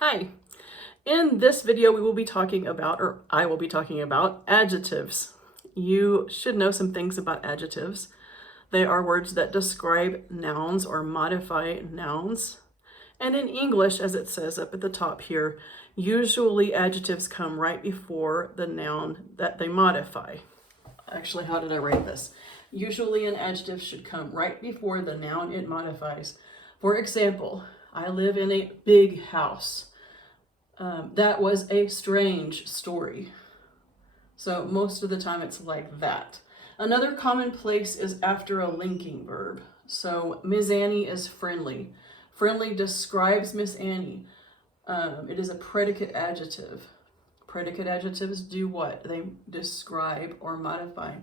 Hi. In this video, we will be talking about, or I will be talking about, adjectives. You should know some things about adjectives. They are words that describe nouns or modify nouns. And in English, as it says up at the top here, usually adjectives come right before the noun that they modify. Actually, how did I write this? Usually an adjective should come right before the noun it modifies. For example, I live in a big house. That was a strange story. So most of the time it's like that. Another common place is after a linking verb. So Miss Annie is friendly. Friendly describes Miss Annie. It is a predicate adjective. Predicate adjectives do what? They describe or modify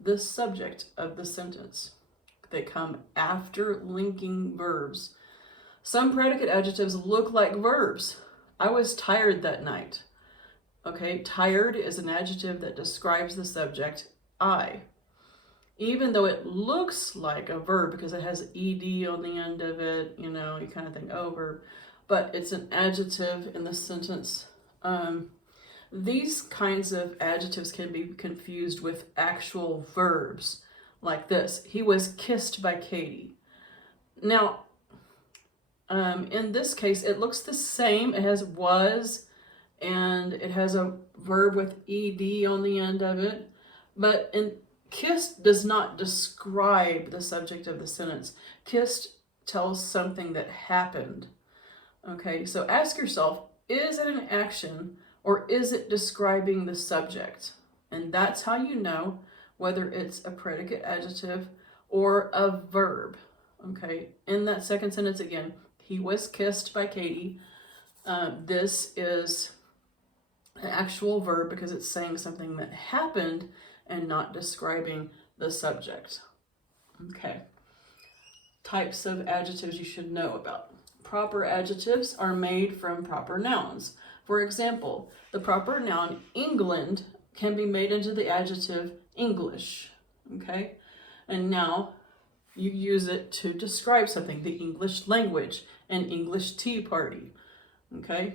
the subject of the sentence. They come after linking verbs. Some predicate adjectives look like verbs. I was tired that night. Okay, tired is an adjective that describes the subject, I. Even though it looks like a verb because it has ed on the end of it, you kind of think, oh, verb. But it's an adjective in the sentence. These kinds of adjectives can be confused with actual verbs, like this. He was kissed by Katie. Now, in this case, it looks the same. It has was, and it has a verb with ed on the end of it. But kissed does not describe the subject of the sentence. Kissed tells something that happened. Okay, so ask yourself, is it an action or is it describing the subject? And that's how you know whether it's a predicate adjective or a verb. Okay, in that second sentence again, he was kissed by Katie. This is an actual verb because it's saying something that happened and not describing the subject. Okay. Types of adjectives you should know about. Proper adjectives are made from proper nouns. For example, the proper noun England can be made into the adjective English. Okay? And now you use it to describe something, the English language, an English tea party. Okay?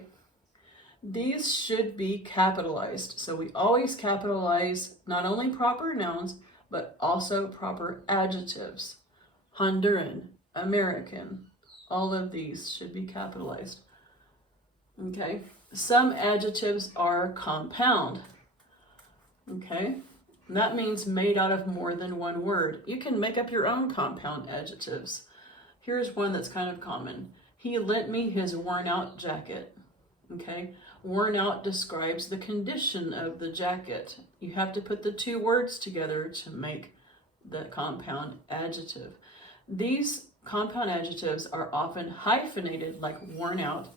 These should be capitalized. So we always capitalize not only proper nouns, but also proper adjectives. Honduran, American, all of these should be capitalized. Okay? Some adjectives are compound. Okay? And that means made out of more than one word. You can make up your own compound adjectives. Here's one that's kind of common. He lent me his worn out jacket. Okay? Worn out describes the condition of the jacket. You have to put the two words together to make the compound adjective. These compound adjectives are often hyphenated like worn out,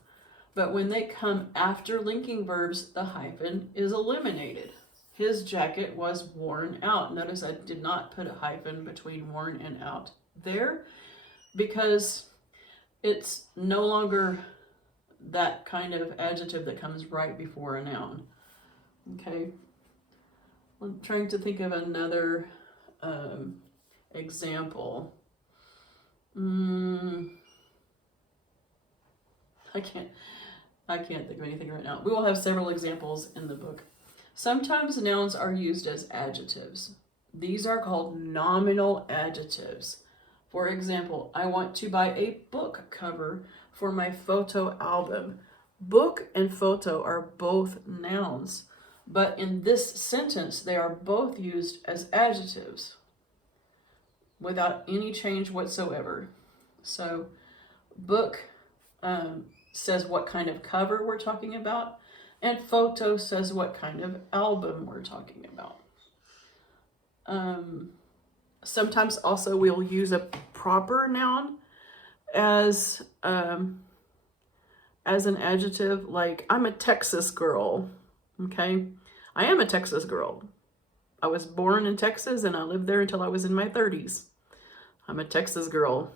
but when they come after linking verbs, the hyphen is eliminated. His jacket was worn out. Notice I did not put a hyphen between worn and out there because it's no longer that kind of adjective that comes right before a noun. Okay. I'm trying to think of another example. I can't think of anything right now. We will have several examples in the book. Sometimes nouns are used as adjectives. These are called nominal adjectives. For example, I want to buy a book cover for my photo album. Book and photo are both nouns, but in this sentence, they are both used as adjectives without any change whatsoever. So book says what kind of cover we're talking about, and photo says what kind of album we're talking about. Sometimes also we'll use a proper noun as an adjective, like I'm a Texas girl. Okay, I am a Texas girl. I was born in Texas and I lived there until I was in my 30s. I'm a Texas girl.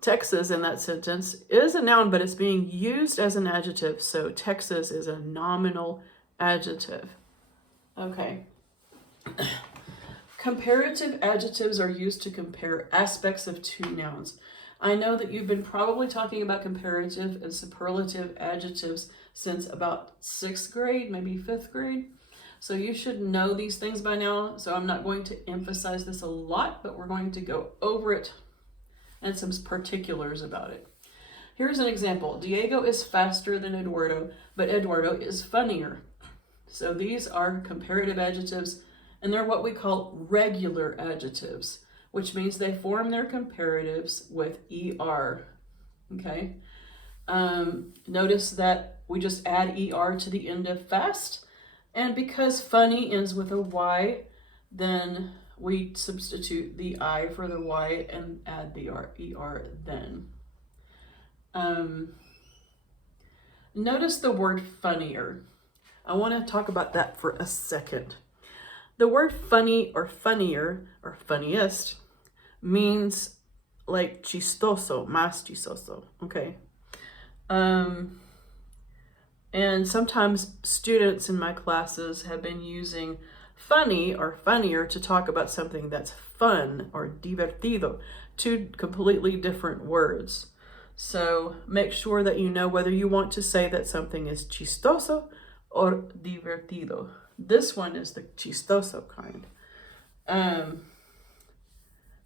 Texas in that sentence is a noun, but it's being used as an adjective, so Texas is a nominal adjective. Okay. Comparative adjectives are used to compare aspects of two nouns. I know that you've been probably talking about comparative and superlative adjectives since about 6th grade, maybe 5th grade. So you should know these things by now. So I'm not going to emphasize this a lot, but we're going to go over it and some particulars about it. Here's an example. Diego is faster than Eduardo, but Eduardo is funnier. So these are comparative adjectives, and they're what we call regular adjectives, which means they form their comparatives with ER, okay? Notice that we just add ER to the end of fast, and because funny ends with a Y, then we substitute the I for the Y and add the ER then. Notice the word funnier. I want to talk about that for a second. The word funny or funnier or funniest means like chistoso, más chistoso, okay? And sometimes students in my classes have been using funny or funnier to talk about something that's fun or divertido, two completely different words. So make sure that you know whether you want to say that something is chistoso or divertido. This one is the chistoso kind.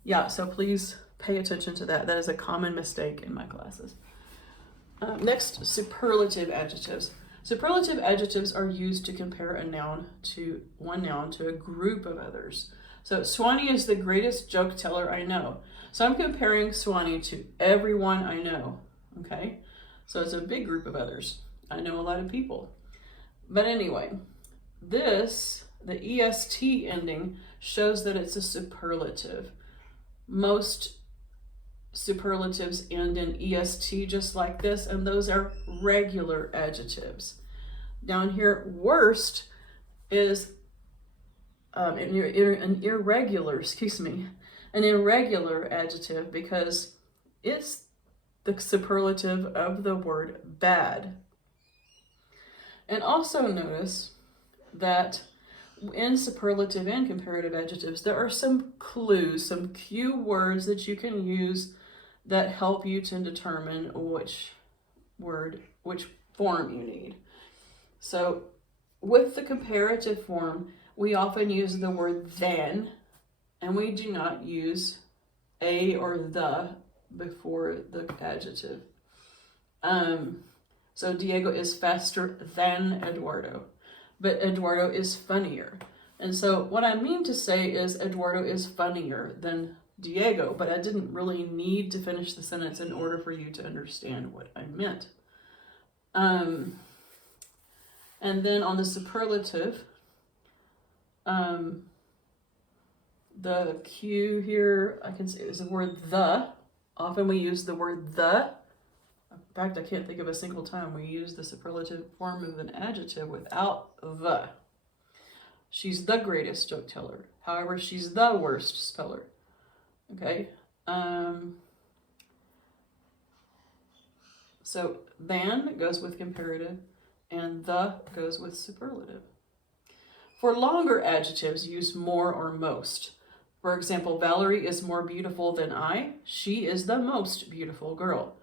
Yeah, so please pay attention to that. That is a common mistake in my classes. Next, superlative adjectives. Superlative adjectives are used to compare a noun to one noun to a group of others. So Swanee is the greatest joke teller I know. So I'm comparing Swanee to everyone I know, okay? So it's a big group of others. I know a lot of people. But anyway, this, the EST ending, shows that it's a superlative. Most superlatives end in EST just like this, and those are regular adjectives. Down here, worst is an irregular adjective because it's the superlative of the word bad. And also notice that in superlative and comparative adjectives, there are some clues, some cue words that you can use that help you to determine which form you need. So with the comparative form, we often use the word than, and we do not use a or the before the adjective. So Diego is faster than Eduardo, but Eduardo is funnier. And so what I mean to say is Eduardo is funnier than Diego, but I didn't really need to finish the sentence in order for you to understand what I meant. And then on the superlative, the cue here, I can say is the word the. Often we use the word the. In fact, I can't think of a single time we use the superlative form of an adjective without the. She's the greatest joke teller. However, she's the worst speller. Okay. So than goes with comparative and the goes with superlative. For longer adjectives, use more or most. For example, Valerie is more beautiful than I. She is the most beautiful girl.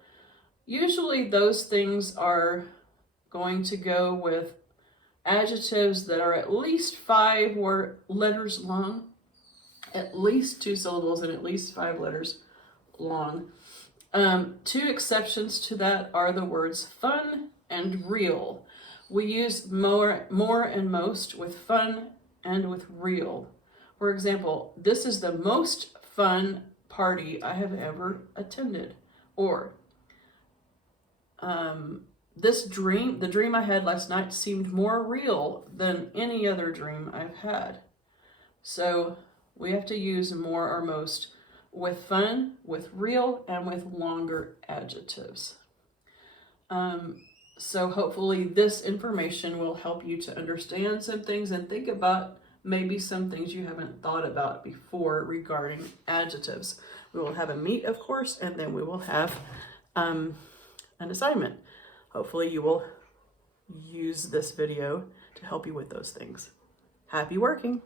Usually those things are going to go with adjectives that are at least 5 letters long, at least 2 syllables, and at least 5 letters long. 2 exceptions to that are the words fun and real. We use more and most with fun and with real. For example, this is the most fun party I have ever attended. Or, the dream I had last night seemed more real than any other dream I've had. So we have to use more or most with fun, with real, and with longer adjectives. So hopefully this information will help you to understand some things and think about maybe some things you haven't thought about before regarding adjectives. We will have a meet, of course, and then we will have an assignment. Hopefully you will use this video to help you with those things. Happy working!